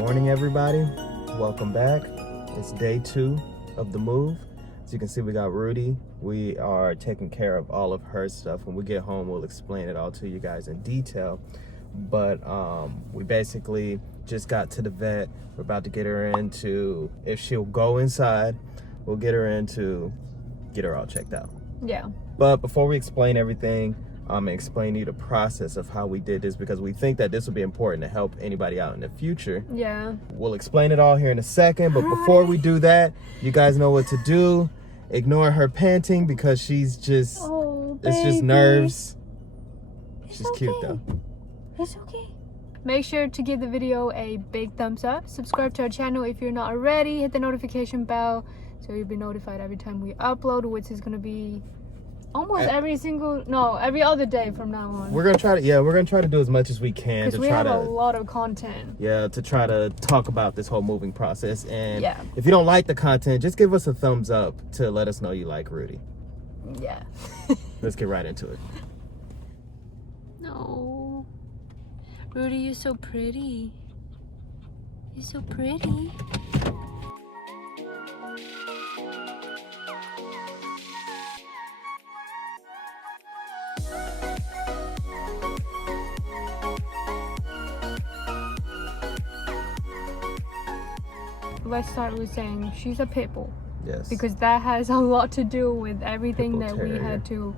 morning, everybody. Welcome back. It's day 2 of the move. As you can see, we got Rudy. We are taking care of all of her stuff. When we get home, we'll explain it all to you guys in detail. But we basically just got to the vet. We're about to get her into, if she'll go inside, we'll get her in to get her all checked out. Yeah. But before we explain everything, I'm gonna explain to you the process of how we did this, because we think that this will be important to help anybody out in the future. Yeah. We'll explain it all here in a second, but before we do that, you guys know what to do. Ignore her panting because she's just, it's just nerves. She's okay. cute though. It's okay. Make sure to give the video a big thumbs up. Subscribe to our channel if you're not already. Hit the notification bell so you'll be notified every time we upload, which is gonna be almost every other day from now on. We're gonna try to do as much as we can because we have a lot of content. Yeah, to try to talk about this whole moving process. And yeah, if you don't like the content, just give us a thumbs up to let us know you like Rudy. Yeah. Let's get right into it. No, Rudy, you're so pretty. You're so pretty. Let's start with saying she's a pit bull. Yes. Because that has a lot to do with everything that terrier. we had to,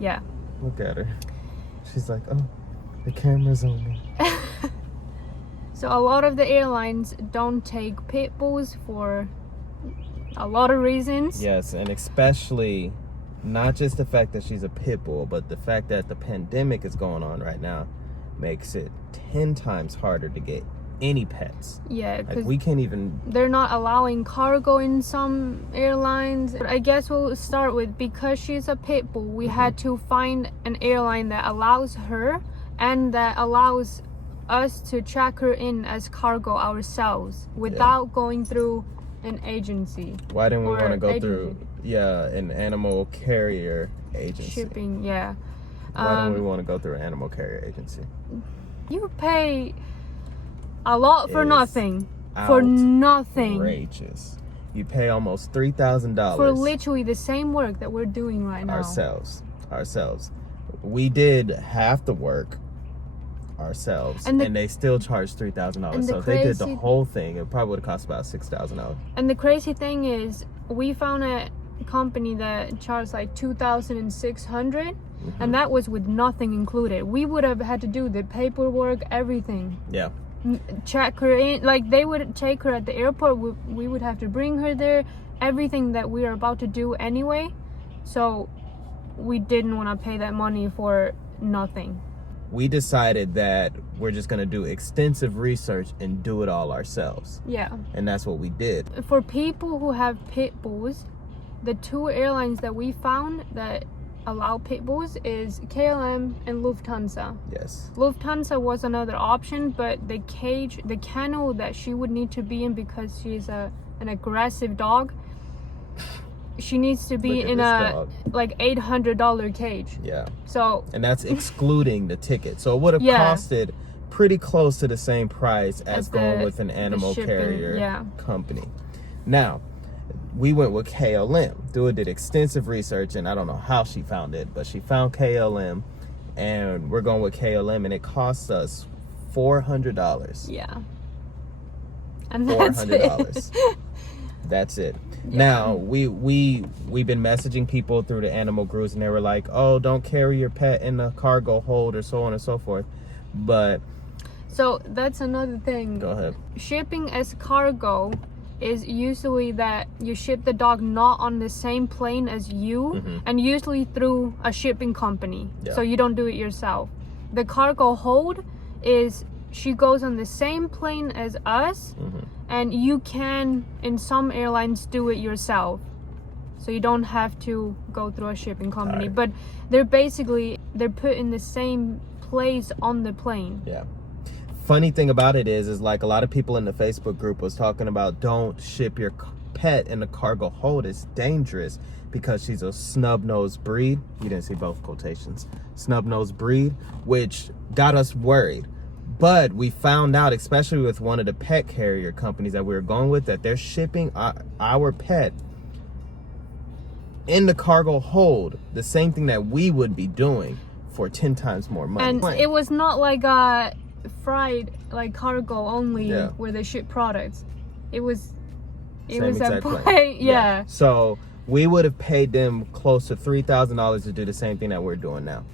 yeah. Look at her. She's like, oh, the camera's on me. So a lot of the airlines don't take pit bulls for a lot of reasons. Yes, and especially not just the fact that she's a pit bull, but the fact that the pandemic is going on right now makes it 10 times harder to get any pets. Yeah, because like we can't even, they're not allowing cargo in some airlines. I guess we'll start with, because she's a pit bull, we had to find an airline that allows her and that allows us to check her in as cargo ourselves without going through an agency. Why didn't we want to go through an animal carrier agency? Shipping, yeah. Why don't we want to go through an animal carrier agency? You pay a lot for nothing. Outrageous. You pay almost $3,000 for literally the same work that we're doing right now. Ourselves. We did half the work ourselves, and they still charged $3,000. So if they did the whole thing, it probably would have cost about $6,000. And the crazy thing is, we found a company that charged like $2,600, and that was with nothing included. We would have had to do the paperwork, everything. Yeah. Check her in, like they would take her at the airport. We would have to bring her there, everything that we are about to do anyway. So we didn't want to pay that money for nothing. We decided that we're just going to do extensive research and do it all ourselves. Yeah. And that's what we did. For people who have pit bulls, the 2 airlines that we found that allow pit bulls is KLM and Lufthansa. Yes. Lufthansa was another option, but the kennel that she would need to be in, because she's an aggressive dog, she needs to be in a like $800 cage. Yeah. So, and that's excluding the ticket. So it would have costed pretty close to the same price as going with an animal carrier company. Now, we went with KLM. Did extensive research, and I don't know how she found it, but she found KLM, and we're going with KLM, and it costs us $400. Yeah. And that's $400. That's it. Yeah. Now, we've been messaging people through the animal groups, and they were like, oh, don't carry your pet in the cargo hold, or so on and so forth. But so that's another thing. Go ahead. Shipping as cargo is usually that you ship the dog not on the same plane as you, and usually through a shipping company. So you don't do it yourself. The cargo hold is she goes on the same plane as us, and you can, in some airlines, do it yourself. So you don't have to go through a shipping company. But they're put in the same place on the plane. Yeah. Funny thing about it is like a lot of people in the Facebook group was talking about, don't ship your pet in a cargo hold. It's dangerous because she's a snub-nosed breed. You didn't see both quotations. Snub-nosed breed, which got us worried. But we found out, especially with one of the pet carrier companies that we were going with, that they're shipping our pet in the cargo hold, the same thing that we would be doing for 10 times more money. And it was not like a fried like cargo only Yeah. where they ship products. It was Same a exact plane. plane. Yeah. So we would have paid them close to $3,000 to do the same thing that we're doing now.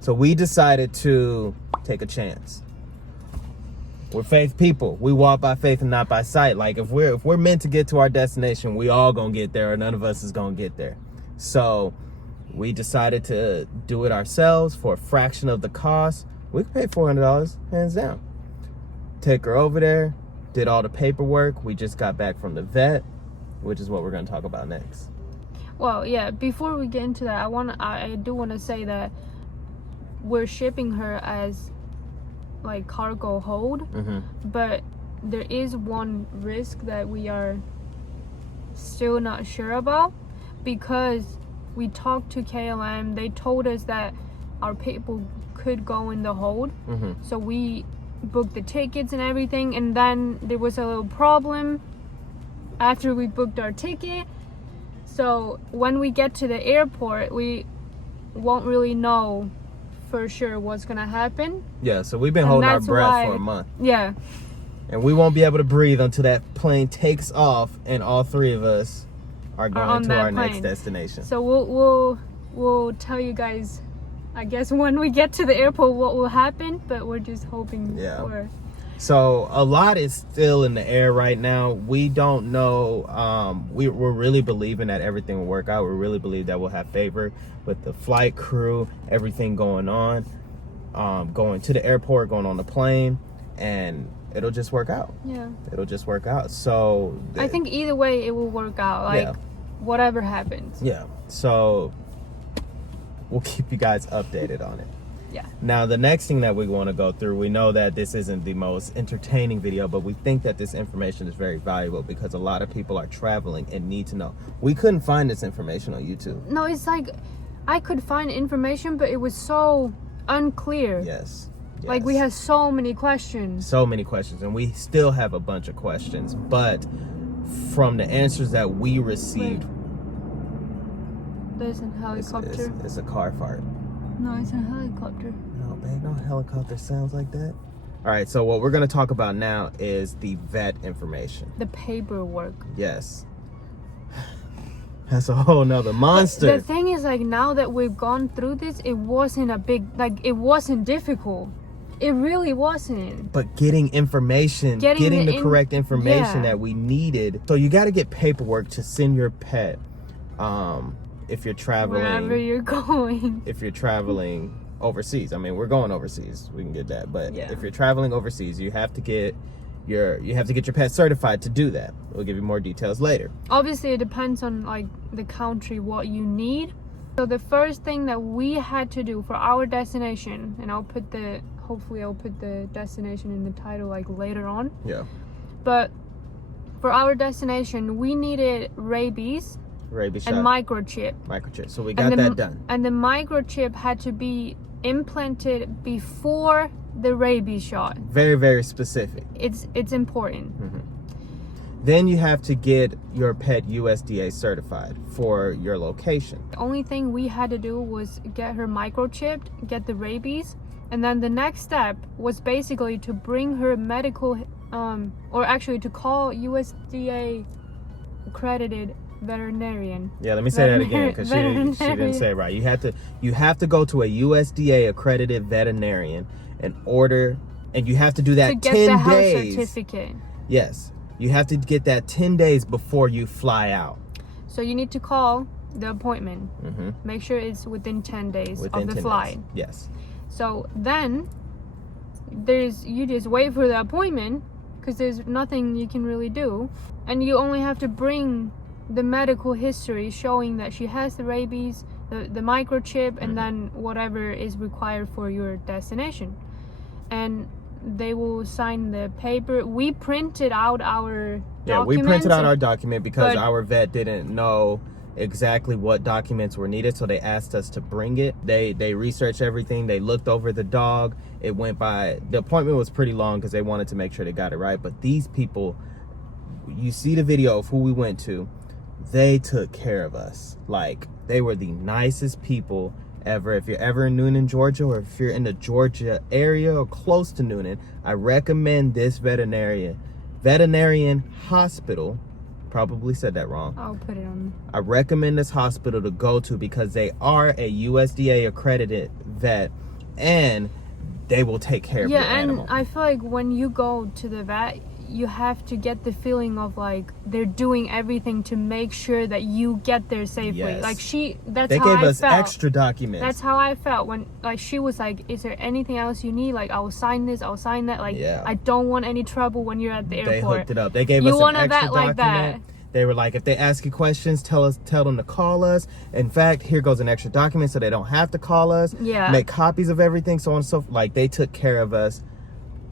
So we decided to take a chance. We're faith people. We walk by faith and not by sight. Like if we're meant to get to our destination, we all gonna get there, or none of us is gonna get there. So we decided to do it ourselves for a fraction of the cost. We could pay $400, hands down. Take her over there, did all the paperwork. We just got back from the vet, which is what we're gonna talk about next. Well, yeah, before we get into that, I do want to say that we're shipping her as like cargo hold, but there is one risk that we are still not sure about, because we talked to KLM. They told us that our people could go in the hold, so we booked the tickets and everything, and then there was a little problem after we booked our ticket. So when we get to the airport, we won't really know for sure what's gonna happen. Yeah, so we've been holding our breath for a month. Yeah. And we won't be able to breathe until that plane takes off and all three of us are going to our next destination. So we'll tell you guys, I guess, when we get to the airport what will happen, but we're just hoping for. So a lot is still in the air right now. We don't know. We're really believing that everything will work out. We really believe that we'll have favor with the flight crew, everything going on, going to the airport, going on the plane, and it'll just work out. Yeah. It'll just work out. So I think either way it will work out. Like whatever happens. Yeah. So we'll keep you guys updated on it. Yeah. Now, the next thing that we want to go through, we know that this isn't the most entertaining video, but we think that this information is very valuable because a lot of people are traveling and need to know. We couldn't find this information on YouTube. No, it's like I could find information, but it was so unclear. Yes. Like we had so many questions. So many questions, and we still have a bunch of questions, but from the answers that we received... There's a helicopter. It's a car fart. No, it's a helicopter. No, babe, no helicopter sounds like that. All right, so what we're going to talk about now is the vet information. The paperwork. Yes. That's a whole nother monster. The thing is, like, now that we've gone through this, it wasn't a big, like, it wasn't difficult. It really wasn't. But getting information, getting the correct information that we needed. So you got to get paperwork to send your pet. If you're traveling, wherever you're going, if you're traveling overseas, I mean, we're going overseas, we can get that, but if you're traveling overseas, you have to get your pet certified to do that. We'll give you more details later. Obviously it depends on like the country, what you need. So the first thing that we had to do for our destination, and hopefully I'll put the destination in the title like later on, but for our destination we needed rabies shot. And microchip. So we got that done. And the microchip had to be implanted before the rabies shot. Very, very specific. It's important. Then you have to get your pet USDA certified for your location. The only thing we had to do was get her microchipped, get the rabies, and then the next step was basically to bring her medical, or actually to call USDA-accredited veterinarian. Yeah, let me say that again because she didn't say it right. You have to go to a USDA-accredited veterinarian and you have to do that to get 10 the health days. certificate. Yes, you have to get that 10 days before you fly out. So you need to call the appointment. Make sure it's within 10 days of the flight. Yes. So then you just wait for the appointment because there's nothing you can really do, and you only have to bring the medical history showing that she has the rabies, the microchip, and then whatever is required for your destination. And they will sign the paper. We printed out our document. We printed out our document because our vet didn't know exactly what documents were needed, so they asked us to bring it. They researched everything. They looked over the dog. It went by, the appointment was pretty long because they wanted to make sure they got it right. But these people, you see the video of who we went to, they took care of us. Like, they were the nicest people ever. If you're ever in Noonan, Georgia, or if you're in the Georgia area or close to Noonan, I recommend this veterinarian hospital. Probably said that wrong. I'll put it on. I recommend this hospital to go to because they are a USDA-accredited vet, and they will take care of your animal. Yeah, and I feel like when you go to the vet, you have to get the feeling of like they're doing everything to make sure that you get there safely. Yes. Like that's they how gave I us felt. extra documents. That's how I felt when like she was like, "Is there anything else you need? Like I will sign this, I'll sign that. Like I don't want any trouble when you're at the airport." They hooked it up. They gave us an extra vet document. Like that. They were like, if they ask you questions, tell them to call us. In fact, here goes an extra document so they don't have to call us. Yeah. Make copies of everything, so on and so forth. Like, they took care of us.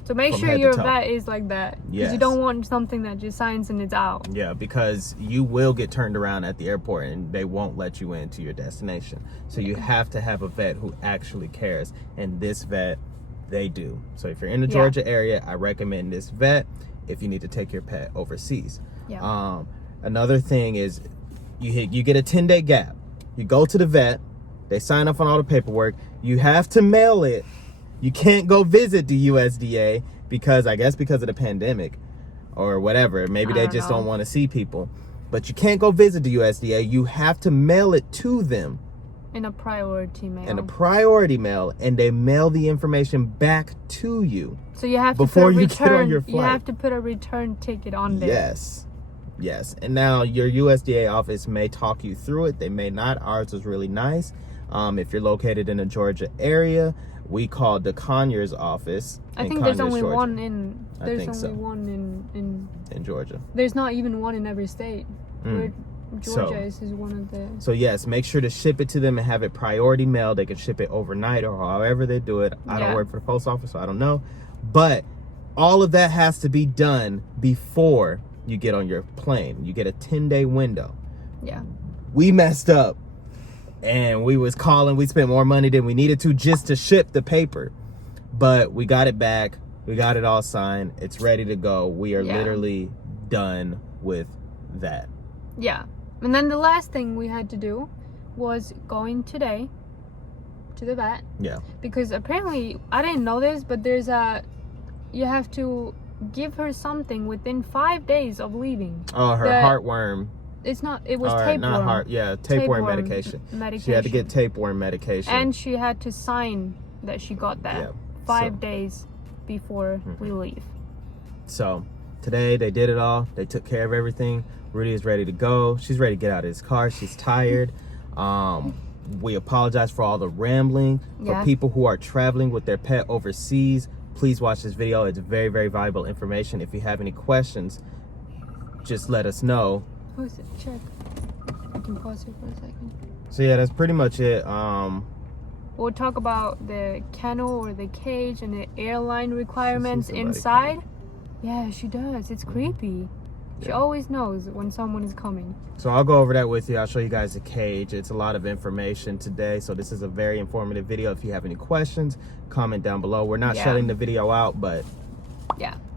So make sure your vet is like that. Because you don't want something that just signs and it's out. Yeah, because you will get turned around at the airport and they won't let you into your destination. So you have to have a vet who actually cares. And this vet, they do. So if you're in the Georgia area, I recommend this vet if you need to take your pet overseas. Yeah. Another thing is you get a 10-day gap. You go to the vet. They sign up on all the paperwork. You have to mail it. You can't go visit the USDA because of the pandemic or whatever. Maybe they just don't want to see people. But you can't go visit the USDA. You have to mail it to them. In a priority mail. And they mail the information back to you. So you have to before put a you return, get on your flight. You have to put a return ticket on there. Yes. And now your USDA office may talk you through it. They may not. Ours was really nice. If you're located in the Georgia area, we called the Conyers office. I think there's only Georgia. One in. There's only so. one in Georgia. There's not even one in every state. Georgia is one of the. So yes, make sure to ship it to them and have it priority mail. They can ship it overnight or however they do it. I don't work for the post office, so I don't know. But all of that has to be done before you get on your plane. You get a 10-day window. Yeah. We messed up. And we was calling, we spent more money than we needed to just to ship the paper. But we got it back. We got it all signed. It's ready to go. We are literally done with that. Yeah. And then the last thing we had to do was going today to the vet. Yeah. Because apparently, I didn't know this, but you have to give her something within 5 days of leaving. Oh, her heartworm. It was tapeworm. Not heart. Yeah, tapeworm medication. She had to get tapeworm medication. And she had to sign that she got that 5 days before we leave. So today they did it all. They took care of everything. Rudy is ready to go. She's ready to get out of his car. She's tired. We apologize for all the rambling. For people who are traveling with their pet overseas, please watch this video. It's very, very valuable information. If you have any questions, just let us know. Who's it? Check. I can pause here for a second. So yeah, that's pretty much it. We'll talk about the kennel or the cage and the airline requirements inside. Yeah, she does. It's creepy. She always knows when someone is coming. So I'll go over that with you. I'll show you guys the cage. It's a lot of information today. So this is a very informative video. If you have any questions, comment down below. We're not shutting the video out, but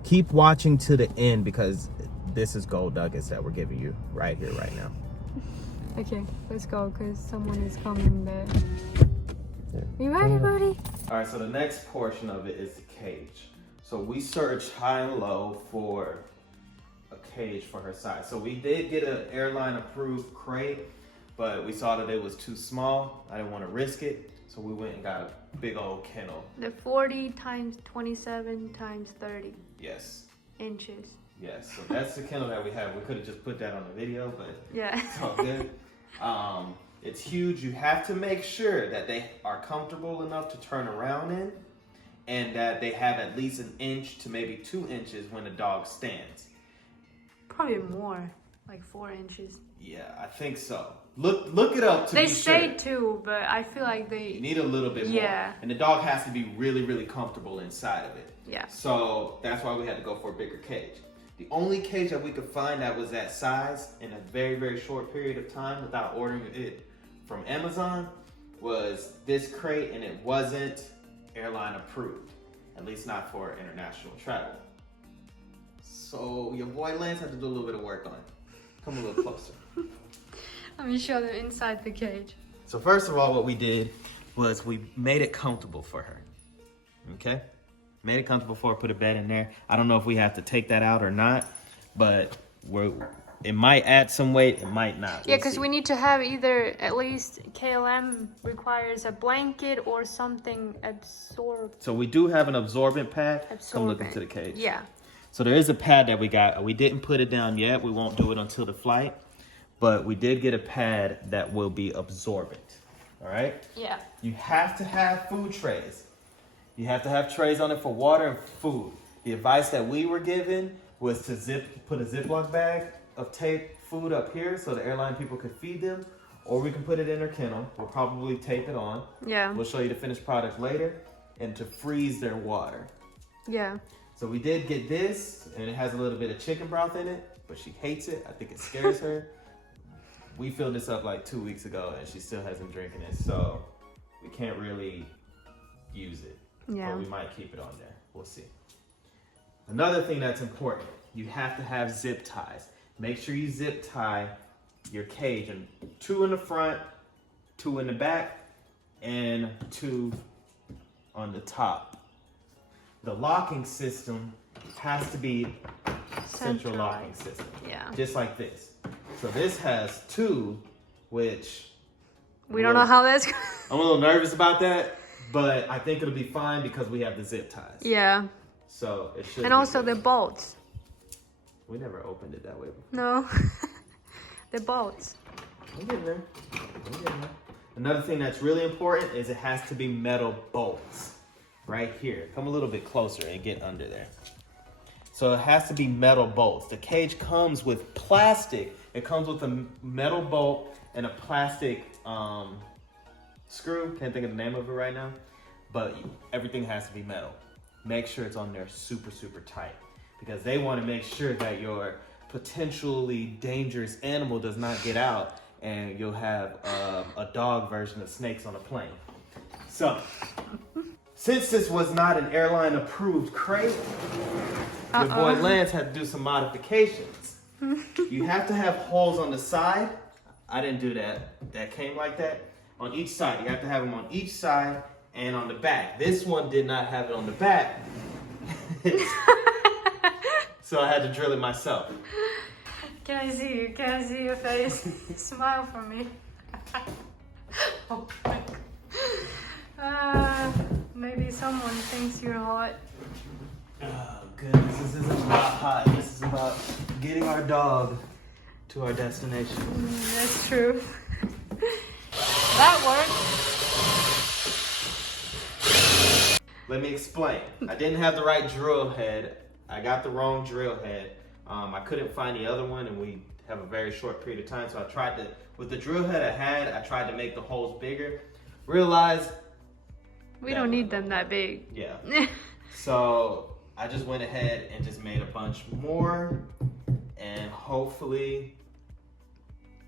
keep watching to the end because this is gold nuggets that we're giving you right here, right now. Okay, let's go because someone is coming there. You ready, Rudy? All right, so the next portion of it is the cage. So we searched high and low for a cage for her size. So we did get an airline-approved crate, but we saw that it was too small. I didn't want to risk it, so we went and got a big old kennel. The 40 times 27 times 30. Yes. Inches. Yes, so that's the kennel that we have. We could have just put that on the video, but it's all good. It's huge. You have to make sure that they are comfortable enough to turn around in and that they have at least 1 inch to maybe 2 inches when the dog stands. Probably more, like 4 inches. Yeah, I think so. Look it up to be sure. They say 2, but I feel like you need a little bit more. Yeah. And the dog has to be really, really comfortable inside of it. Yeah. So that's why we had to go for a bigger cage. The only cage that we could find that was that size in a very, very short period of time without ordering it from Amazon was this crate, and it wasn't airline approved, at least not for international travel. So your boy Lance had to do a little bit of work on it. Come a little closer. Let me show them inside the cage. So first of all, what we did was we made it comfortable for her, okay? Made it comfortable for her, put a bed in there. I don't know if we have to take that out or not, but it might add some weight, it might not. Yeah, because we need to have either, at least KLM requires a blanket or something absorbed. So we do have an absorbent pad. Come look into the cage. Yeah. So there is a pad that we got. We didn't put it down yet. We won't do it until the flight, but we did get a pad that will be absorbent, all right? Yeah. You have to have food trays. You have to have trays on it for water and food. The advice that we were given was to put a Ziploc bag of tape food up here so the airline people could feed them, or we can put it in their kennel. We'll probably tape it on. Yeah. We'll show you the finished product later, and to freeze their water. Yeah. So we did get this, and it has a little bit of chicken broth in it, but she hates it. I think it scares her. We filled this up like 2 weeks ago, and she still hasn't drinking it, so we can't really use it. Yeah. But we might keep it on there. We'll see. Another thing that's important, you have to have zip ties. Make sure you zip tie your cage, and 2 in the front, 2 in the back, and 2 on the top. The locking system has to be central locking system. Yeah. Just like this. So this has 2, which we don't know how that's going. I'm a little nervous about that, but I think it'll be fine because we have the zip ties. Yeah. So it should. And also the bolts. We never opened it that way before. No. The bolts. I'm getting there. Another thing that's really important is it has to be metal bolts. Right here. Come a little bit closer and get under there. So it has to be metal bolts. The cage comes with plastic. It comes with a metal bolt and a plastic screw. Can't think of the name of it right now. But everything has to be metal. Make sure it's on there super, super tight. Because they want to make sure that your potentially dangerous animal does not get out and you'll have a dog version of snakes on a plane. So, since this was not an airline approved crate, your boy Lance had to do some modifications. You have to have holes on the side. I didn't do that. That came like that. On each side. You have to have them on each side and on the back. This one did not have it on the back. So I had to drill it myself. Can I see you? Can I see your face? Smile for me. Oh my God. Maybe someone thinks you're hot. Oh goodness, this isn't about hot. This is about getting our dog to our destination. That's true. That worked. Let me explain. I didn't have the right drill head. I got the wrong drill head. I couldn't find the other one, and we have a very short period of time. So I tried to, with the drill head I tried to make the holes bigger. Realized we don't need them that big. Yeah. So I just went ahead and just made a bunch more, and hopefully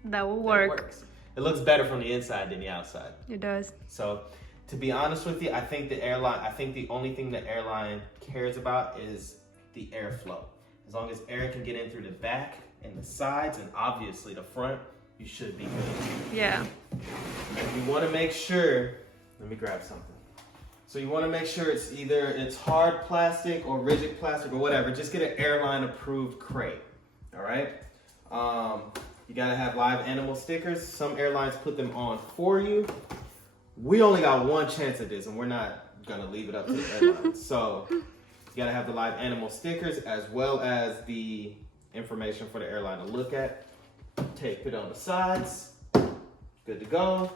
that will work. Works. It looks better from the inside than the outside. It does. So to be honest with you, I think the only thing the airline cares about is the airflow. As long as air can get in through the back and the sides and obviously the front, you should be good. Yeah. You want to make sure, let me grab something. So you want to make sure it's hard plastic or rigid plastic or whatever. Just get an airline approved crate. All right. You got to have live animal stickers. Some airlines put them on for you. We only got one chance at this, and we're not going to leave it up to the airlines. So you got to have the live animal stickers as well as the information for the airline to look at. Tape it on the sides. Good to go.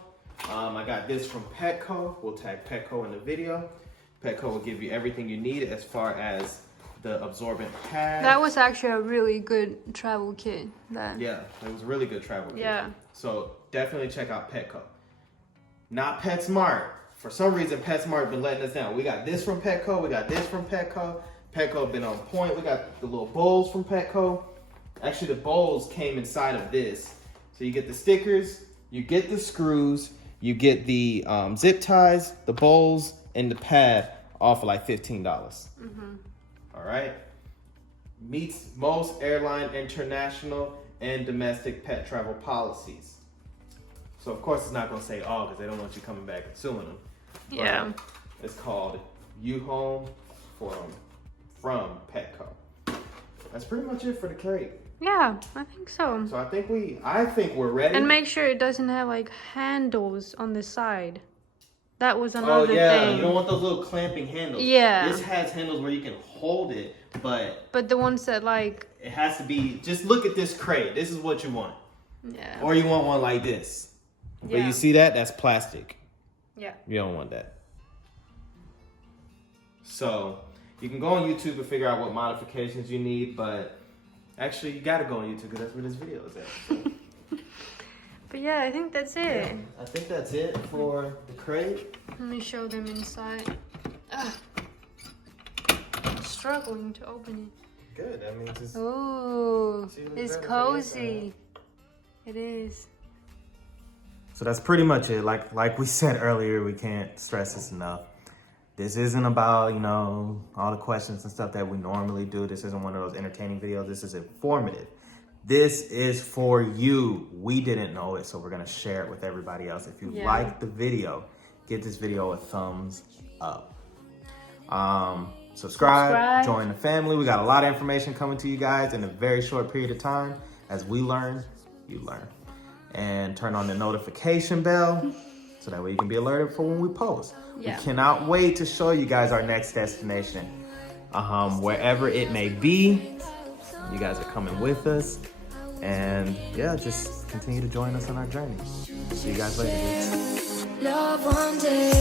I got this from Petco. We'll tag Petco in the video. Petco will give you everything you need as far as the absorbent pad. That was actually a really good travel kit. Yeah, it was a really good travel kit. Yeah. So definitely check out Petco. Not PetSmart. For some reason, PetSmart been letting us down. We got this from Petco. We got this from Petco. Petco been on point. We got the little bowls from Petco. Actually, the bowls came inside of this. So you get the stickers, you get the screws, you get the zip ties, the bowls, and the pad, all for like $15. All right. Meets most airline, international, and domestic pet travel policies. So of course it's not gonna say all because they don't want you coming back and suing them. Yeah. But it's called U-Home from Petco. That's pretty much it for the crate. Yeah, I think so. So I think we're ready. And make sure it doesn't have like handles on the side. That was another thing. You don't want those little clamping handles. Yeah. This has handles where you can hold it, but the ones that like... It has to be, just look at this crate. This is what you want. Yeah. Or you want one like this. But Yeah. you see that? That's plastic. Yeah. You don't want that. So you can go on YouTube and figure out what modifications you need, but actually you gotta go on YouTube because that's where this video is at. So. But yeah, I think that's it. Yeah, I think that's it for the crate. Let me show them inside. Ugh. I'm struggling to open Good, that means it's... it. Ooh, See, it looks it's better cozy. It is. So that's pretty much it. Like we said earlier, we can't stress this enough. This isn't about, you know, all the questions and stuff that we normally do. This isn't one of those entertaining videos. This is informative. This is for you. We didn't know it, so we're gonna share it with everybody else. If you like the video, give this video a thumbs up. Subscribe, join the family. We got a lot of information coming to you guys in a very short period of time. As we learn, you learn. And turn on the notification bell so that way you can be alerted for when we post. Yeah. We cannot wait to show you guys our next destination. Wherever it may be, you guys are coming with us. And yeah, just continue to join us on our journey. See you guys later, dudes. Love one day,